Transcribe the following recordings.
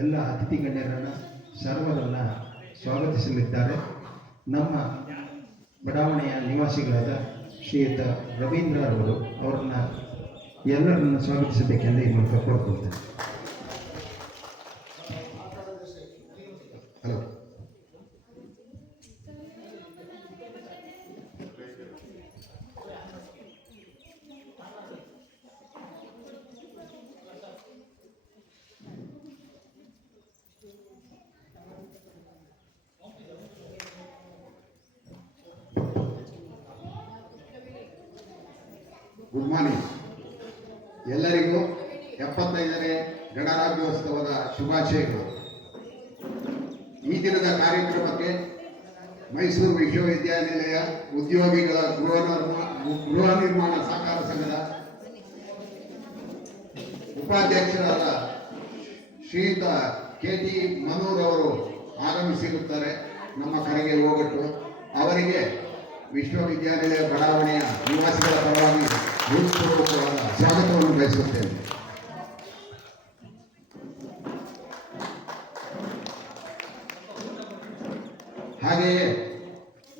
ಎಲ್ಲ ಅತಿಥಿ ಗಣ್ಯರನ್ನು ಸರ್ವರನ್ನು ಸ್ವಾಗತಿಸಲಿದ್ದಾರೆ. ನಮ್ಮ ಬಡಾವಣೆಯ ನಿವಾಸಿಗಳಾದ ಶ್ರೀಯುತ ರವೀಂದ್ರ ಅವರು ಅವರನ್ನು ಎಲ್ಲರನ್ನು ಸ್ವಾಗತಿಸಬೇಕೆಂದು ಈ ಮೂಲಕ ಕೋರ್ಕೊಳ್ತೇನೆ. ಹಲೋ. Good morning. ಎಲ್ಲರಿಗೂ 75ನೇ ಗಣರಾಜ್ಯೋತ್ಸವದ ಶುಭಾಶಯಗಳು. ಈ ದಿನದ ಕಾರ್ಯಕ್ರಮಕ್ಕೆ ಮೈಸೂರು ವಿಶ್ವವಿದ್ಯಾನಿಲಯ ಉದ್ಯೋಗಿಗಳ ಗೃಹ ನಿರ್ಮಾಣ ಸಹಕಾರ ಸಂಘದ ಉಪಾಧ್ಯಕ್ಷರಾದ ಶ್ರೀಯುತ KT ಮನೂರ್ ಅವರು ಆಗಮಿಸಿರುತ್ತಾರೆ. ನಮ್ಮ ಕರೆಗೆ ಹೋಗಟ್ಟು ಅವರಿಗೆ ವಿಶ್ವವಿದ್ಯಾನಿಲಯ ಬಡಾವಣೆಯ ನಿವಾಸಿಗಳ ಪರವಾಗಿ ಹೃತ್ಪೂರ್ವಕವಾದ ಸ್ವಾಗತವನ್ನು ಬಯಸುತ್ತೇನೆ. ಹಾಗೆಯೇ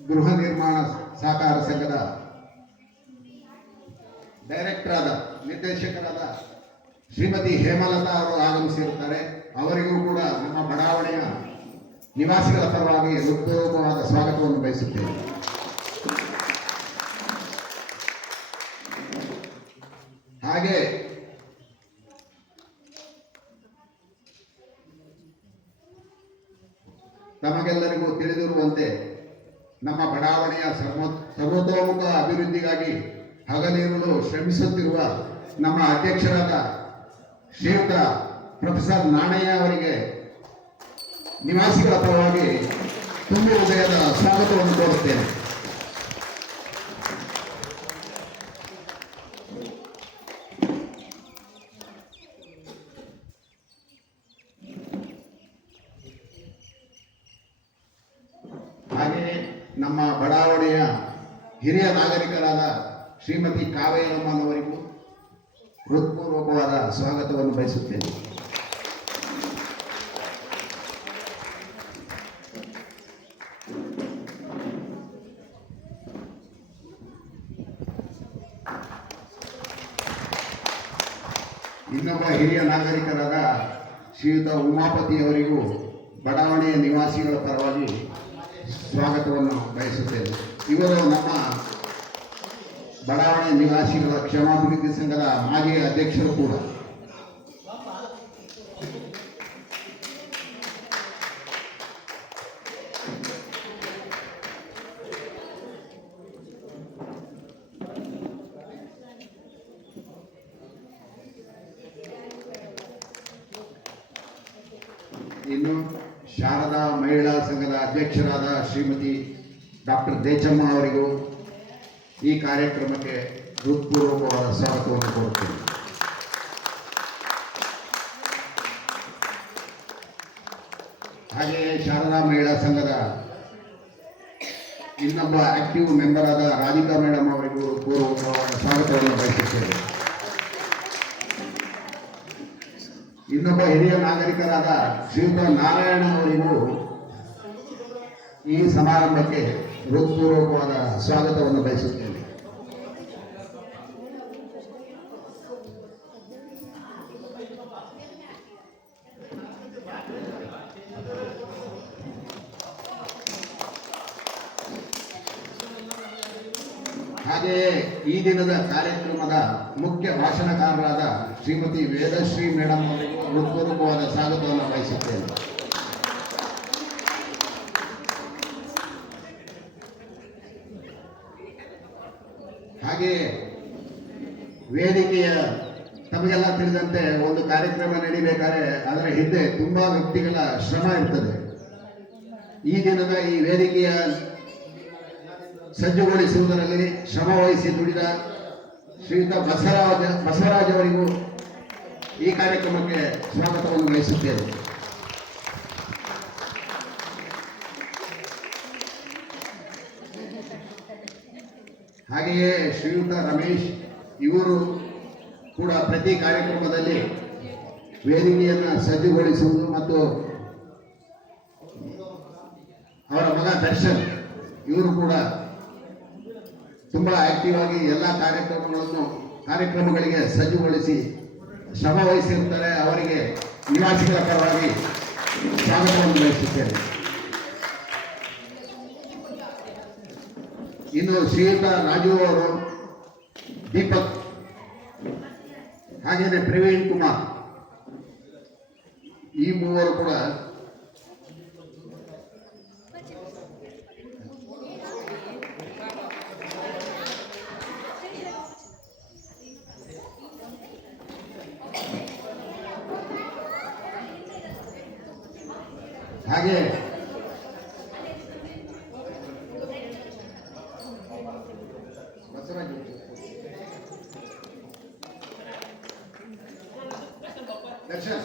ಗೃಹ ನಿರ್ಮಾಣ ಸಹಕಾರ ಸಂಘದ ನಿರ್ದೇಶಕರಾದ ಶ್ರೀಮತಿ ಹೇಮಲತಾ ಅವರು ಆಗಮಿಸಿರುತ್ತಾರೆ. ಅವರಿಗೂ ಕೂಡ ನಮ್ಮ ಬಡಾವಣೆಯ ನಿವಾಸಿಗಳ ಪರವಾಗಿ ಹೃತ್ಪೂರ್ವಕವಾದ ಸ್ವಾಗತವನ್ನು ಬಯಸುತ್ತೇನೆ. ಹಾಗೆ ತಮಗೆಲ್ಲರಿಗೂ ತಿಳಿದಿರುವಂತೆ ನಮ್ಮ ಬಡಾವಣೆಯ ಸರ್ವತೋಮುಖ ಅಭಿವೃದ್ಧಿಗಾಗಿ ಹಗಲಿರುಳು ಶ್ರಮಿಸುತ್ತಿರುವ ನಮ್ಮ ಅಧ್ಯಕ್ಷರಾದ ಶ್ರೀಯುತ ಪ್ರೊಫೆಸರ್ ನಾಣಯ್ಯ ಅವರಿಗೆ ನಿವಾಸಿಗಳ ಪರವಾಗಿ ತುಂಬು ಹೃದಯದ ಸ್ವಾಗತವನ್ನು ಕೋರುತ್ತೇನೆ. ಹಾಗೆಯೇ ನಮ್ಮ ಬಡಾವಣೆಯ ಹಿರಿಯ ನಾಗರಿಕರಾದ ಶ್ರೀಮತಿ ಕಾವೇರಮ್ಮನವರಿಗೂ ಹೃತ್ಪೂರ್ವಕವಾದ ಸ್ವಾಗತವನ್ನು ಬಯಸುತ್ತೇನೆ. ಇನ್ನೊಬ್ಬ ಹಿರಿಯ ನಾಗರಿಕರಾದ ಶ್ರೀಯುತ ಉಮಾಪತಿ ಅವರಿಗೂ ಬಡಾವಣೆಯ ನಿವಾಸಿಗಳ ಪರವಾಗಿ ಸ್ವಾಗತವನ್ನು ಬಯಸುತ್ತೇನೆ. ಇವರು ನಮ್ಮ ಬಡಾವಣೆ ನಿವಾಸಿಗಳ ಕ್ಷೇಮಾಭಿವೃದ್ಧಿ ಸಂಘದ ಮಾಜಿ ಅಧ್ಯಕ್ಷರು ಕೂಡ. ಇನ್ನು ಶಾರದಾ ಮಹಿಳಾ ಸಂಘದ ಅಧ್ಯಕ್ಷರಾದ ಶ್ರೀಮತಿ ಡಾಕ್ಟರ್ ದೇಚಮ್ಮ ಅವರಿಗೂ ಈ ಕಾರ್ಯಕ್ರಮಕ್ಕೆ ಹೃತ್ಪೂರ್ವಕವಾದ ಸ್ವಾಗತವನ್ನು ಕೋರುತ್ತೇನೆ. ಹಾಗೆಯೇ ಶಾರದಾ ಮಹಿಳಾ ಸಂಘದ ಇನ್ನೊಬ್ಬ ಆಕ್ಟಿವ್ ಮೆಂಬರ್ ಆದ ರಾಧಿಕಾ ಮೇಡಮ್ ಅವರಿಗೂ ಹೃತ್ಪೂರ್ವಕವಾದ ಸ್ವಾಗತವನ್ನು ಬಯಸುತ್ತೇನೆ. ಇನ್ನೊಬ್ಬ ಹಿರಿಯ ನಾಗರಿಕರಾದ ಶ್ರೀಯುತ ನಾರಾಯಣ ಅವರಿಗೂ ಈ ಸಮಾರಂಭಕ್ಕೆ ಹೃತ್ಪೂರ್ವಕವಾದ ಸ್ವಾಗತವನ್ನು ಬಯಸುತ್ತೇನೆ. ಹಾಗೆಯೇ ಈ ದಿನದ ಕಾರ್ಯಕ್ರಮದ ಮುಖ್ಯ ಭಾಷಣಕಾರರಾದ ಶ್ರೀಮತಿ ವೇದಶ್ರೀ ಮೇಡಮ್ ಅವರಿಗೂ ಹೃತ್ಪೂರ್ವಕವಾದ ಸ್ವಾಗತವನ್ನು ಬಯಸುತ್ತೇನೆ. ಹಾಗೆಯೇ ವೇದಿಕೆಯ ತಮಗೆಲ್ಲ ತಿಳಿದಂತೆ ಒಂದು ಕಾರ್ಯಕ್ರಮ ನಡೀಬೇಕಾದ್ರೆ ಅದರ ಹಿಂದೆ ತುಂಬಾ ವ್ಯಕ್ತಿಗಳ ಶ್ರಮ ಇರ್ತದೆ. ಈ ದಿನದ ಈ ವೇದಿಕೆಯ ಸಜ್ಜುಗೊಳಿಸುವುದರಲ್ಲಿ ಶ್ರಮ ವಹಿಸಿ ದುಡಿದ ಶ್ರೀಯುತ ಬಸವರಾಜ್ ಅವರಿಗೂ ಈ ಕಾರ್ಯಕ್ರಮಕ್ಕೆ ಸ್ವಾಗತವನ್ನು ಬಯಸುತ್ತೇನೆ. ಹಾಗೆಯೇ ಶ್ರೀಯುತ ರಮೇಶ್ ಇವರು ಕೂಡ ಪ್ರತಿ ಕಾರ್ಯಕ್ರಮದಲ್ಲಿ ವೇದಿಕೆಯನ್ನು ಸಜ್ಜುಗೊಳಿಸುವುದು ಮತ್ತು ಅವರ ಮಗ ದರ್ಶನ್ ಇವರು ಕೂಡ ತುಂಬಾ ಆಕ್ಟಿವ್ ಆಗಿ ಎಲ್ಲ ಕಾರ್ಯಕ್ರಮಗಳಿಗೆ ಸಜ್ಜುಗೊಳಿಸಿ ಶ್ರಮ ವಹಿಸಿರುತ್ತಾರೆ. ಅವರಿಗೆ ನಿವಾಸಿಗಳ ಪರವಾಗಿ ಸ್ವಾಗತವನ್ನು ಬಯಸುತ್ತೇನೆ. ಇನ್ನು ಶ್ರೀಯುತ ರಾಜು ಅವರು, ದೀಪಕ್, ಹಾಗೇನೆ ಪ್ರವೀಣ್ ಕುಮಾರ್, ಈ ಮೂವರು ಕೂಡ ಹಾಗೆ ದರ್ಶನ್